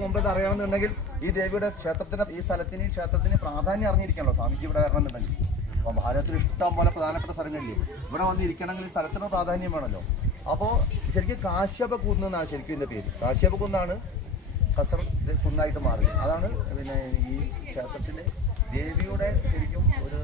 മുമ്പ് അറിയണമെന്നുണ്ടെങ്കിൽ ഈ ദേവിയുടെ ക്ഷേത്രത്തിന് ഈ ക്ഷേത്രത്തിന് പ്രാധാന്യം അറിഞ്ഞിരിക്കണല്ലോ സ്വാമിജി ഇവിടെ വരണമെന്നുണ്ടെങ്കിൽ. അപ്പോൾ ഭാരതത്തിൽ ഇഷ്ടം പോലെ പ്രധാനപ്പെട്ട സ്ഥലങ്ങളില്ലേ, ഇവിടെ വന്നിരിക്കണമെങ്കിൽ ഈ സ്ഥലത്തിന് പ്രാധാന്യം വേണമല്ലോ. അപ്പോൾ ശരിക്കും കാശ്യപ കുന്ന് എന്നാണ് ശരിക്കും ഇതിൻ്റെ പേര്. കാശ്യപ കുന്നാണ് കസർ കുന്നായിട്ട് മാറിയത്. അതാണ് പിന്നെ ഈ ക്ഷേത്രത്തിൻ്റെ ദേവിയുടെ ശരിക്കും ഒരു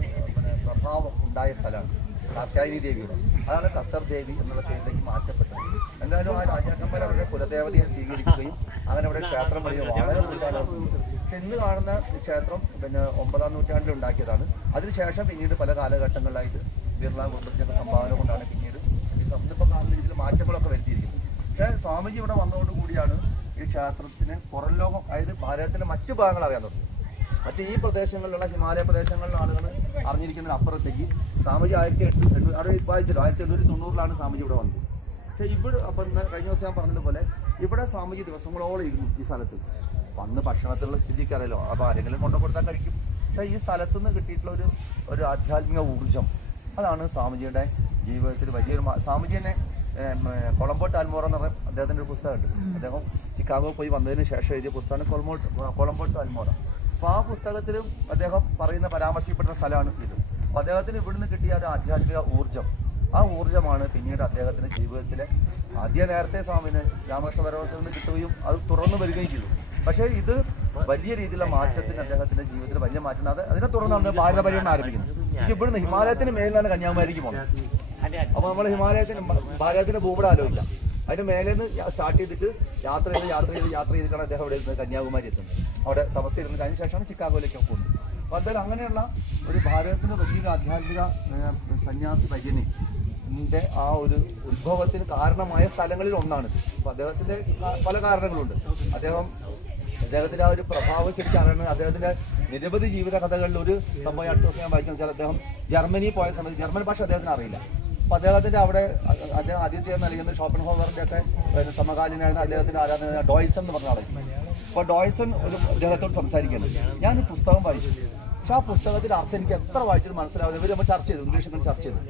പ്രഭാവം ഉണ്ടായ സ്ഥലമാണ് കാർത്യായനി ദേവിയുടെ. അതാണ് കസർ ദേവി എന്നുള്ള പേരിലേക്ക് മാറ്റപ്പെട്ടത്. എന്തായാലും ആ രാജാക്കന്മാർ അവരുടെ കുലദേവതയെ സ്വീകരിക്കുകയും അങ്ങനെ അവിടെ ക്ഷേത്രം പണിയും വളരെ നൂറ്റാണ്ടുണ്ട്. പക്ഷെ ഇന്ന് കാണുന്ന ക്ഷേത്രം പിന്നെ 9-ാം നൂറ്റാണ്ടിൽ ഉണ്ടാക്കിയതാണ്. അതിനുശേഷം പിന്നീട് പല കാലഘട്ടങ്ങളിലായിട്ട് ബിർള കുടുംബത്തിൻ്റെ സംഭാവന കൊണ്ടാണ് പിന്നീട് ഈ ഇന്നിപ്പം കാണുന്ന രീതിയിൽ മാറ്റങ്ങളൊക്കെ വരുത്തിയിരിക്കുന്നത്. പക്ഷേ സ്വാമിജി ഇവിടെ വന്നതോടുകൂടിയാണ് ഈ ക്ഷേത്രത്തിന് പുറം ലോകം, അതായത് ഭാരതത്തിൻ്റെ മറ്റു ഭാഗങ്ങൾ അറിയാൻ തുടങ്ങി. മറ്റ് ഈ പ്രദേശങ്ങളിലുള്ള ഹിമാലയ പ്രദേശങ്ങളിലുള്ള ആളുകൾ അറിഞ്ഞിരിക്കുന്നതിന് അപ്പുറത്തേക്ക് സ്വാമിജി 1800 അവിടെ വായിച്ചല്ലോ 1890-ലാണ് സ്വാമിജി ഇവിടെ വന്നത്. പക്ഷേ ഇവിടെ അപ്പം കഴിഞ്ഞ ദിവസം ഞാൻ പറഞ്ഞതുപോലെ ഇവിടെ സ്വാമിജി ദിവസങ്ങളോളം ഇരുന്നു ഈ സ്ഥലത്ത്. വന്ന് ഭക്ഷണത്തിലുള്ള സ്ഥിതിക്ക് അറിയാലോ, അപ്പോൾ ആരെങ്കിലും കൊണ്ടു കൊടുത്താൽ കഴിക്കും. പക്ഷേ ഈ സ്ഥലത്തുനിന്ന് കിട്ടിയിട്ടുള്ള ഒരു ആധ്യാത്മിക ഊർജ്ജം, അതാണ് സ്വാമിജിയുടെ ജീവിതത്തിൽ വലിയൊരു സ്വാമിജി തന്നെ കൊളംബോ ടാൽമോറ എന്ന് പറഞ്ഞ അദ്ദേഹത്തിൻ്റെ ഒരു പുസ്തകമുണ്ട്. അദ്ദേഹം ചിക്കാഗോ പോയി വന്നതിന് ശേഷം എഴുതിയ പുസ്തകമാണ് കൊളംബോ ടാൽമോറ. അപ്പോൾ ആ പുസ്തകത്തിലും അദ്ദേഹം പരാമർശിക്കപ്പെടുന്ന സ്ഥലമാണ് ഇത്. അപ്പോൾ അദ്ദേഹത്തിന് ഇവിടുന്ന് കിട്ടിയ ഒരു ആധ്യാത്മിക ഊർജ്ജം, ആ ഊർജ്ജമാണ് പിന്നീട് അദ്ദേഹത്തിൻ്റെ ജീവിതത്തിലെ നേരത്തെ സ്വാമിന് രാമകൃഷ്ണ പരമഹംസന് കിട്ടുകയും അത് തുറന്നു വരികയും ചെയ്തു. പക്ഷേ ഇത് വലിയ രീതിയിലുള്ള മാറ്റത്തിന് അദ്ദേഹത്തിൻ്റെ ജീവിതത്തിൽ വലിയ മാറ്റം. അതിനെ തുടർന്നാണ് ഭാരത പര്യടനം ആരംഭിക്കുന്നത്. ഇവിടുന്ന് ഹിമാലയത്തിന് മേലിലാണ് കന്യാകുമാരിക്ക് പോകുന്നത്. അപ്പോൾ നമ്മൾ ഭാരതത്തിൻ്റെ ഭൂപടം ആലോചിക്കാം. അതിന് മേലെ നിന്ന് സ്റ്റാർട്ട് ചെയ്തിട്ട് യാത്ര ചെയ്തിട്ടാണ് അദ്ദേഹം ഇവിടെ ഇരുന്ന് കന്യാകുമാരി എത്തുന്നത്. അവിടെ തപസ്സിരുന്നത്. അതിന് ശേഷമാണ് ചിക്കാഗോയിലേക്ക് പോകുന്നത്. അപ്പോൾ എന്തായാലും അങ്ങനെയുള്ള ഒരു ഭാരതത്തിൻ്റെ വലിയൊരു ആധ്യാത്മിക സന്യാസി പര്യനിൻ്റെ ആ ഒരു ഉത്ഭവത്തിന് കാരണമായ സ്ഥലങ്ങളിൽ ഒന്നാണ്. അപ്പോൾ അദ്ദേഹത്തിൻ്റെ പല കാരണങ്ങളുണ്ട്. അദ്ദേഹത്തിൻ്റെ ആ ഒരു പ്രഭാവം ശരിക്കും അറിയണമെങ്കിൽ അദ്ദേഹത്തിൻ്റെ നിരവധി ജീവിത കഥകളിൽ ഒരു സംഭവം അടുത്ത ദിവസം ഞാൻ വായിച്ചു വെച്ചാൽ, അദ്ദേഹം ജർമ്മനി പോയ സമയത്ത് ജർമ്മൻ ഭാഷ അദ്ദേഹത്തിന് അറിയില്ല. അപ്പോൾ അദ്ദേഹത്തിൻ്റെ അവിടെ അദ്ദേഹം ആദ്യത്തെ നൽകുന്ന ഷോപ്പൻഹോവറിൻ്റെ ഒക്കെ സമകാലീനായിരുന്ന അദ്ദേഹത്തിൻ്റെ ആരാധന ഡോയ്സൺ എന്ന് പറഞ്ഞ ആളായിരുന്നു. അപ്പോൾ ഡോയ്സൺ അദ്ദേഹത്തോട് സംസാരിക്കുകയാണ്. ഞാൻ പുസ്തകം വായിച്ചു, പക്ഷെ ആ പുസ്തകത്തിൻ്റെ അർത്ഥം എനിക്ക് എത്ര വായിച്ചിട്ട് മനസ്സിലാവുന്നത്. ഇവർ നമ്മൾ ചർച്ച ചെയ്തു, ഇംഗ്ലീഷിൽ ചർച്ച ചെയ്തു.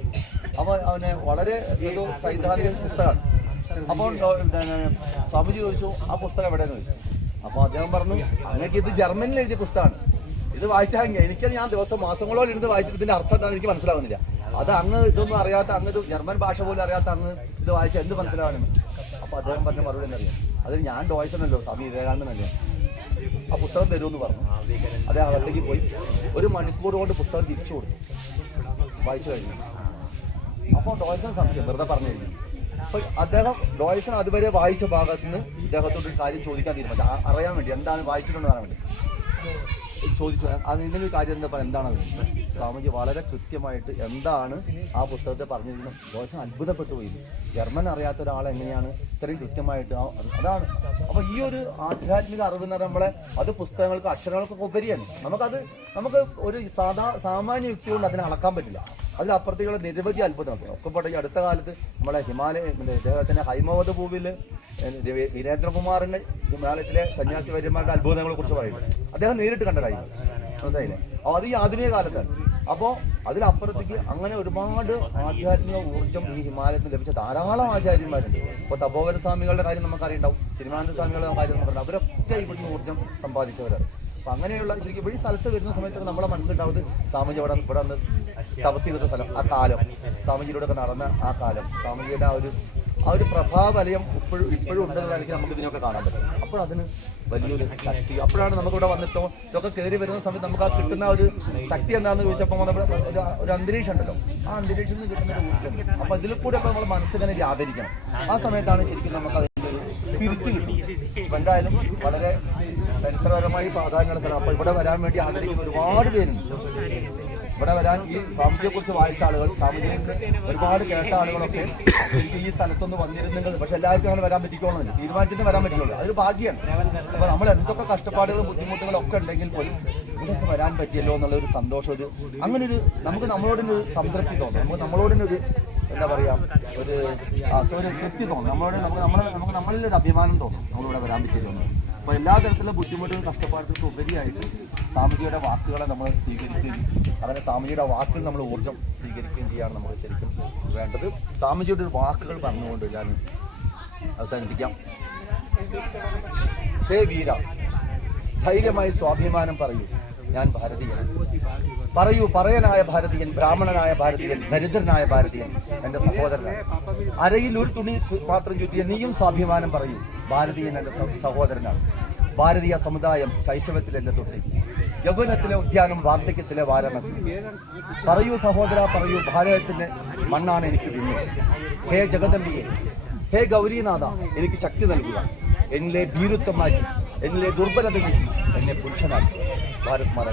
അപ്പോൾ അവന് വളരെ ഒരു സൈദ്ധാന്തിക പുസ്തകമാണ്. അപ്പോൾ സ്വാമിജി ചോദിച്ചു ആ പുസ്തകം എവിടെയെന്ന് ചോദിച്ചു. അപ്പോൾ അദ്ദേഹം പറഞ്ഞു, അങ്ങനെയൊക്കെ ഇത് ജർമ്മനിൽ എഴുതിയ പുസ്തകമാണ്, ഇത് വായിച്ചാൽ എനിക്കത് ഞാൻ മാസങ്ങളോളം ഇരുന്ന് വായിച്ചിട്ട് ഇതിൻ്റെ അർത്ഥം എന്താണെന്ന് എനിക്ക് മനസ്സിലാവുന്നില്ല. അത് അങ്ങ് ഇതൊന്നും അറിയാത്ത, അങ്ങ് ഇത് ജർമ്മൻ ഭാഷ പോലും അറിയാത്ത അങ്ങ് ഇത് വായിച്ചാൽ എന്ത് മനസ്സിലാവാനും. അപ്പോൾ അദ്ദേഹം പറഞ്ഞ മറുപടി എന്നറിയാം, അത് ഞാൻ ഡോയ്സണല്ലോ, സ്വാമി വിവേകാനന്ദനല്ലോ, ആ പുസ്തകം തരുമെന്ന് പറഞ്ഞു. അദ്ദേഹം അകത്തേക്ക് പോയി 1 മണിക്കൂർ കൊണ്ട് പുസ്തകം തിരിച്ചു കൊടുത്തു, വായിച്ചു കഴിഞ്ഞു. അപ്പോൾ ഡോയ്സൺ സംശയം വെറുതെ പറഞ്ഞു കഴിഞ്ഞു. അപ്പോൾ ഡോയ്സൺ അതുവരെ വായിച്ച ഭാഗത്ത് നിന്ന് ഇദ്ദേഹത്തോട് കാര്യം ചോദിക്കാൻ തീരുമാനിച്ചു, അറിയാൻ വേണ്ടി എന്താണ് വായിച്ചിട്ടുണ്ടെന്ന് അറിയാൻ വേണ്ടി ചോദിച്ചു. അതിൻ്റെ ഒരു കാര്യം എന്താ പറയുക, എന്താണത്? സ്വാമിജി വളരെ കൃത്യമായിട്ട് എന്താണ് ആ പുസ്തകത്തെ പറഞ്ഞിരിക്കുന്നത്. ഡോയ്സൺ അത്ഭുതപ്പെട്ടു പോയി. ജർമ്മൻ അറിയാത്ത ഒരാളെങ്ങനെയാണ് ഇത്രയും കൃത്യമായിട്ട് അതാണ്. അപ്പോൾ ഈ ഒരു ആധ്യാത്മിക അറിവ് എന്ന് പറയുമ്പോൾ അത് പുസ്തകങ്ങൾക്ക് അക്ഷരങ്ങൾക്കൊക്കെ ഉപരിയാണ്. നമുക്ക് ഒരു സാമാന്യ യുക്തി കൊണ്ട് അതിനെ അളക്കാൻ പറ്റില്ല. അതിലപ്പുറത്തേക്കുള്ള നിരവധി അത്ഭുതങ്ങൾ ഒക്കെ പെട്ട. ഈ അടുത്ത കാലത്ത് നമ്മളെ ഇദ്ദേഹത്തിൻ്റെ ഹൈമവത് ഭൂവിൽ വീരേന്ദ്രകുമാറിൻ്റെ ഹിമാലയത്തിലെ സന്യാസി വര്യന്മാരുടെ അത്ഭുതങ്ങളെ കുറിച്ച് പറയുന്നത് അദ്ദേഹം നേരിട്ട് കണ്ടതായിരുന്നു, മനസ്സിലായില്ലേ? അപ്പോൾ അത് ഈ ആധുനിക കാലത്താണ്. അപ്പോൾ അതിലപ്പുറത്തേക്ക് അങ്ങനെ ഒരുപാട് ആധ്യാത്മിക ഊർജ്ജം ഈ ഹിമാലയത്തിൽ ലഭിച്ച ധാരാളം ആചാര്യന്മാരുണ്ട്. ഇപ്പോൾ തപോവന സ്വാമികളുടെ കാര്യം നമുക്കറിയുണ്ടാവും, തിരുവനന്തപുരം സ്വാമികളുടെ കാര്യം നമുക്കറിയാം. അവരൊക്കെ ഇവിടുന്ന് ഊർജ്ജം സമ്പാദിച്ചവരാണ്. അപ്പോൾ അങ്ങനെയുള്ള ശരിക്കും ഈ സ്ഥലത്ത് വരുന്ന സമയത്തൊക്കെ നമ്മളെ മനസ്സിലുണ്ടാവുന്നത് സ്വാമിജി ഇവിടെ വന്ന് തപസ് ചെയ്ത സ്ഥലം, ആ കാലം, സ്വാമിജിയിലൂടെ നടന്ന ആ കാലം, സ്വാമിജിയുടെ ആ ഒരു പ്രഭാവലയം ഇപ്പോഴും ഉണ്ടെന്നതായിരിക്കും നമുക്ക് ഇതിനൊക്കെ കാണാൻ പറ്റും. അപ്പോൾ അതിന് വലിയൊരു ശക്തി. അപ്പോഴാണ് നമുക്കിവിടെ വന്നിട്ടോ ഇതൊക്കെ കയറി വരുന്ന സമയത്ത് നമുക്ക് ആ കിട്ടുന്ന ഒരു ശക്തി എന്താണെന്ന് ചോദിച്ചപ്പോൾ നമ്മുടെ ഒരു അന്തരീക്ഷം ഉണ്ടല്ലോ, ആ അന്തരീക്ഷത്തിൽ നിന്ന് കിട്ടുന്ന ഒരു ഊർജ്ജം. അപ്പോൾ ഇതിൽ കൂടെ ഒക്കെ നമ്മൾ മനസ്സിനെ വ്യാപരിക്കണം. ആ സമയത്താണ് ശരിക്കും നമുക്ക് അതിൻ്റെ ഒരു സ്പിരിറ്റ് കിട്ടും. അപ്പോൾ എന്തായാലും വളരെ ചരിത്രപരമായി പ്രാധാന്യമുള്ള സ്ഥലം. അപ്പോൾ ഇവിടെ വരാൻ വേണ്ടി ആഗ്രഹിക്കുന്ന ഒരുപാട് പേരുണ്ട്. ഇവിടെ വരാൻ ഈ സ്വാമിജിയെക്കുറിച്ച് വായിച്ച ആളുകൾ, സ്വാമിജിയെ ഒരുപാട് കേട്ട ആളുകളൊക്കെ എനിക്ക് ഈ സ്ഥലത്തൊന്ന് വന്നിരുന്നെങ്കിൽ, പക്ഷെ എല്ലാവർക്കും അങ്ങനെ വരാൻ പറ്റിക്കോളുന്നില്ല, തീരുമാനിച്ചിട്ട് വരാൻ പറ്റുള്ളൂ. അതൊരു ഭാഗ്യമാണ്. അപ്പോൾ നമ്മൾ എന്തൊക്കെ കഷ്ടപ്പാടുകളും ബുദ്ധിമുട്ടുകളും ഒക്കെ ഉണ്ടെങ്കിൽ പോലും ഇതൊക്കെ വരാൻ പറ്റിയല്ലോ എന്നുള്ളൊരു സന്തോഷം, അങ്ങനൊരു നമ്മളോടൊരു സംതൃപ്തി തോന്നും. നമ്മളോടൊരു എന്താ പറയുക, ഒരു തൃപ്തി തോന്നും. നമ്മളിലൊരു അഭിമാനം തോന്നും നമ്മളിവിടെ വരാൻ പറ്റിയല്ലോ. അപ്പോൾ എല്ലാ തരത്തിലുള്ള ബുദ്ധിമുട്ടുകളും കഷ്ടപ്പാടുകൾക്ക് ഉപരിയായിട്ട് സ്വാമിജിയുടെ വാക്കുകളെ നമ്മൾ സ്വീകരിക്കുകയും അങ്ങനെ സ്വാമിജിയുടെ വാക്കുകൾ നമ്മൾ ഊർജ്ജം സ്വീകരിക്കുകയും ചെയ്യാണ് നമ്മൾ ശരിക്കും വേണ്ടത്. സ്വാമിജിയുടെ വാക്കുകൾ പറഞ്ഞുകൊണ്ട് ഞാൻ അവസാനിപ്പിക്കാം. ഹേ വീര, ധൈര്യമായി സ്വാഭിമാനം പറയൂ, ഞാൻ ഭാരതീയൻ. പറയൂ, പറയനായ ഭാരതീയൻ, ബ്രാഹ്മണനായ ഭാരതീയൻ, ദരിദ്രനായ ഭാരതീയൻ, എൻ്റെ സഹോദരനാണ്. അരയിൽ ഒരു തുണി മാത്രം ചുറ്റിയ നീയും സ്വാഭിമാനം പറയൂ, ഭാരതീയൻ എൻ്റെ സഹോദരനാണ്. ഭാരതീയ സമുദായം ശൈശവത്തിലെ തൊട്ടി, യൗവനത്തിലെ ഉദ്യാനം, വാർദ്ധക്യത്തിലെ വാരണസി. പറയൂ സഹോദര, പറയൂ, ഭാരതത്തിന്റെ മണ്ണാണ് എനിക്ക് പിന്നിൽ. ഹേ ജഗദമ്പിയെ, ഹേ ഗൗരീനാഥ, എനിക്ക് ശക്തി നൽകുക. എന്നിലെ ഭീരുത്വം മാറ്റി, എന്നിലെ ദുർബലത നീക്കി, എന്നെ പുരുഷനാക്കി. ഭാരത് മാതാ.